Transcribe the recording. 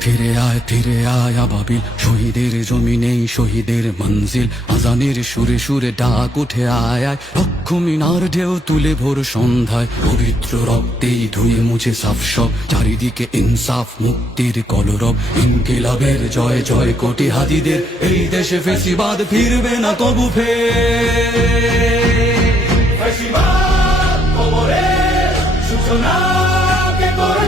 ফিরে আয় আবাবিল, শহীদের জমিনেই শহীদের মঞ্জিল। আজানের সুরে সুরে ডাক উঠে আয় আয়, লক্ষ মিনার ঢেউ তুলে ভোর সন্ধ্যায়। পবিত্র রক্তেই ধুয়ে মুছে সাফ সব, চারিদিকে ইনসাফ মুক্তির কলরব। ইনকিলাবের জয় জয় কোটি হাদিদের, এই দেশে ফেসিবাদ ফিরবে না কবু ফের। ফ্যাসিবাদ কবরের সূচনা।